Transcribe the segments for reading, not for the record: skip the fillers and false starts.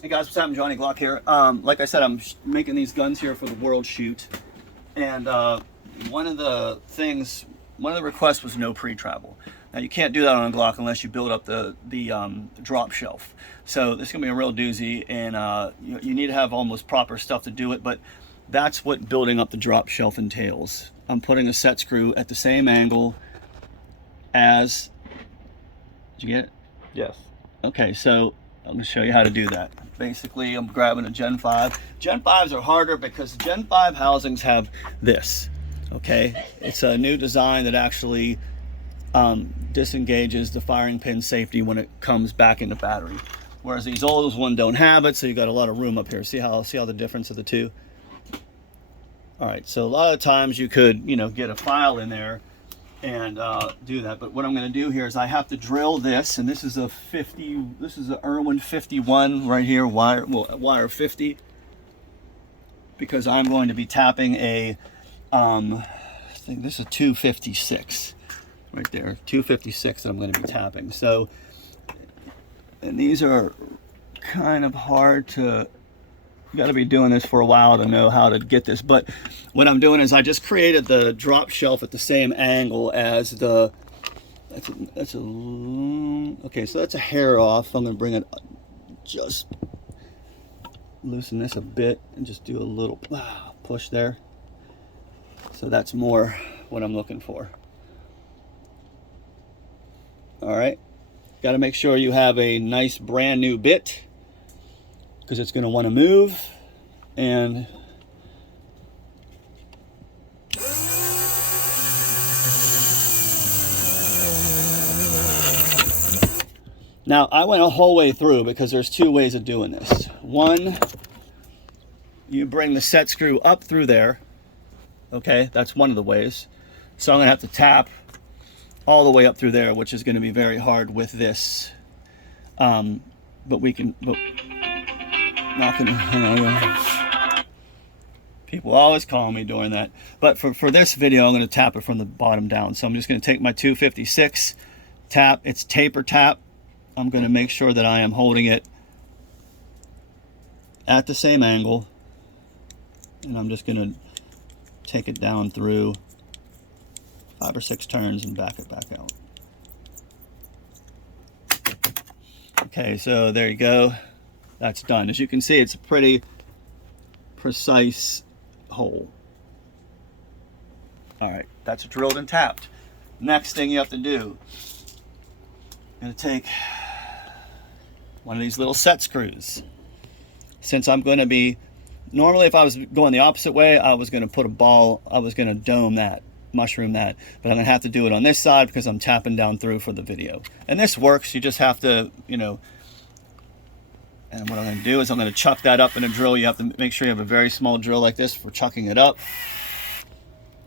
Hey guys, what's up? I'm Johnny Glock here. Like I said, I'm making these guns here for the World Shoot, and one of the requests was no pre-travel. Now you can't do that on a Glock unless you build up the drop shelf. So this is gonna be a real doozy, and you need to have almost proper stuff to do it. But that's what building up the drop shelf entails. I'm putting a set screw at the same angle as. Did you get it? Yes. Okay, so I'm going to show you how to do that. Basically, I'm grabbing a Gen 5. Gen 5s are harder because Gen 5 housings have this, okay? It's a new design that actually disengages the firing pin safety when it comes back in the battery. Whereas these old ones don't have it, so you got a lot of room up here. See how the difference of the two? All right, so a lot of times you could, get a file in there and do that. But what I'm going to do here is I have to drill this, and this is a Irwin 51 right here, wire 50, because I'm going to be tapping a I think this is a 256 right there, 256 that I'm going to be tapping. So, and these are kind of hard to. You got to be doing this for a while to know how to get this. But what I'm doing is I just created the drop shelf at the same angle as the. Okay, so that's a hair off. I'm going to bring it, just loosen this a bit and just do a little push there. So that's more what I'm looking for. All right, got to make sure you have a nice brand new bit, because it's going to want to move. And now I went a whole way through because there's two ways of doing this. One, you bring the set screw up through there. Okay, that's one of the ways. So I'm going to have to tap all the way up through there, which is going to be very hard with this. But we can. Not gonna, people always call me doing that. But for this video, I'm going to tap it from the bottom down. So I'm just going to take my 256, tap. It's taper tap. I'm going to make sure that I am holding it at the same angle. And I'm just going to take it down through 5 or 6 turns and back it back out. Okay, so there you go. That's done. As you can see, it's a pretty precise hole. All right, that's drilled and tapped. Next thing you have to do, I'm going to take one of these little set screws. Since I'm going to be, normally if I was going the opposite way, I was going to put a ball, I was going to dome that, mushroom that, but I'm going to have to do it on this side because I'm tapping down through for the video. And this works. You just have to, and what I'm going to do is I'm going to chuck that up in a drill. You have to make sure you have a very small drill like this for chucking it up.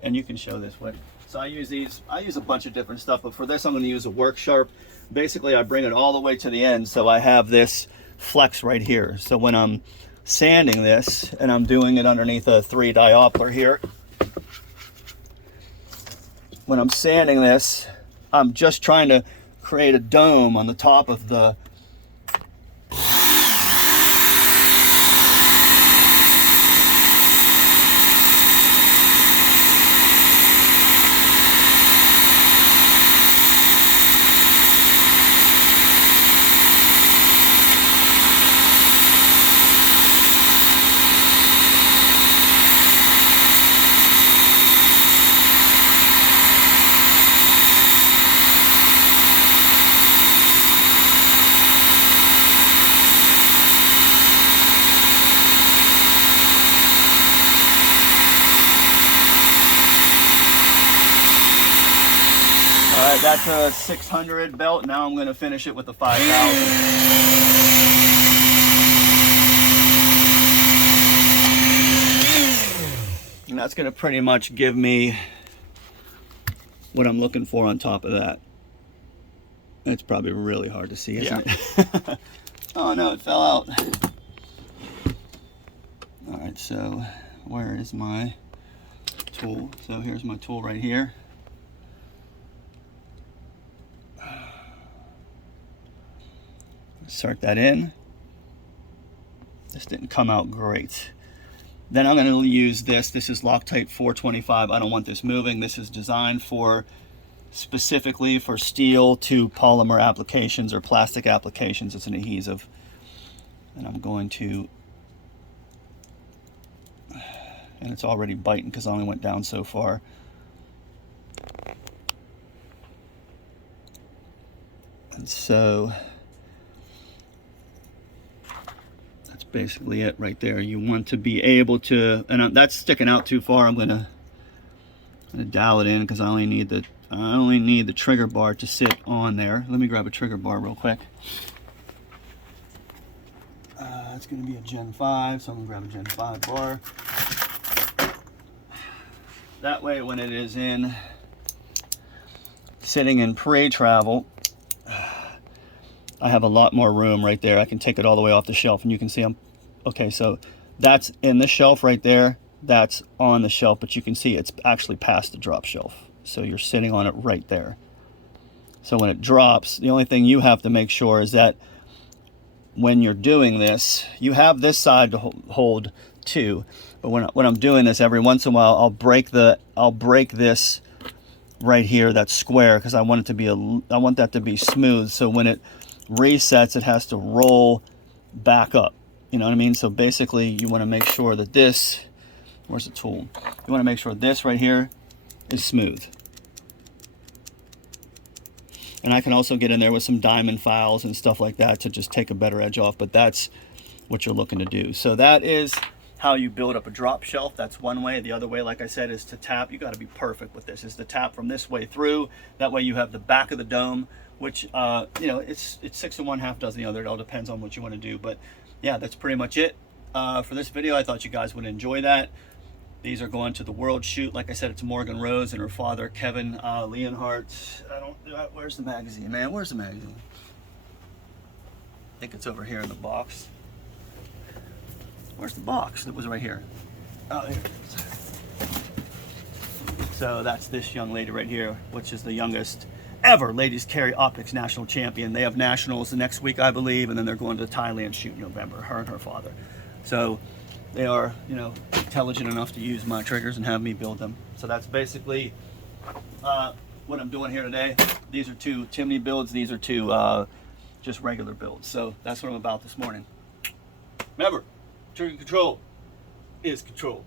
And you can show this way. So I use these. I use a bunch of different stuff, but for this I'm going to use a work sharp. Basically, I bring it all the way to the end, so I have this flex right here. So when I'm sanding this, and I'm doing it underneath a 3 diopter here, when I'm sanding this, I'm just trying to create a dome on the top of the. All right, that's a 600 belt. Now I'm going to finish it with a 5,000. And that's going to pretty much give me what I'm looking for on top of that. It's probably really hard to see, isn't it? Oh no, it fell out. All right, so where is my tool? So here's my tool right here. Insert that in. This didn't come out great. Then I'm going to use this. This is Loctite 425. I don't want this moving. This is designed for specifically for steel to polymer applications or plastic applications. It's an adhesive. And I'm going to, and it's already biting because I only went down so far. And so that's basically it right there. You want to be able to, and that's sticking out too far. I'm gonna dial it in because I only need the trigger bar to sit on there. Let me grab a trigger bar real quick. It's gonna be a Gen 5, so I'm gonna grab a Gen 5 bar. That way, when it is sitting in pre-travel, I have a lot more room right there. I can take it all the way off the shelf, and you can see okay, so that's in the shelf right there. That's on the shelf, but you can see it's actually past the drop shelf. So you're sitting on it right there. So when it drops, the only thing you have to make sure is that when you're doing this, you have this side to hold too. But when I'm doing this, every once in a while, I'll break this right here, that square, because I want that to be smooth. So when it resets, it has to roll back up. You know what I mean? So basically, you want to make sure that this, where's the tool? You want to make sure this right here is smooth. And I can also get in there with some diamond files and stuff like that to just take a better edge off, but that's what you're looking to do. So that is how you build up a drop shelf. That's one way. The other way, like I said, is to tap. You got to be perfect with this, is to tap from this way through. That way you have the back of the dome, which, you know, it's 6 of one, half dozen the other. It all depends on what you want to do. But yeah, that's pretty much it for this video. I thought you guys would enjoy that. These are going to the World Shoot. Like I said, it's Morgan Rose and her father, Kevin Leonhardt. Where's the magazine, man? Where's the magazine? I think it's over here in the box. Where's the box? It was right here. Oh, here it is. So that's this young lady right here, which is the youngest ever ladies carry optics national champion. They have nationals the next week, I believe, and then they're going to Thailand shoot in November, her and her father. So they are, you know, intelligent enough to use my triggers and have me build them. So that's basically what I'm doing here today. These are 2 chimney builds. These are 2 just regular builds. So that's what I'm about this morning. Remember, trigger control is control.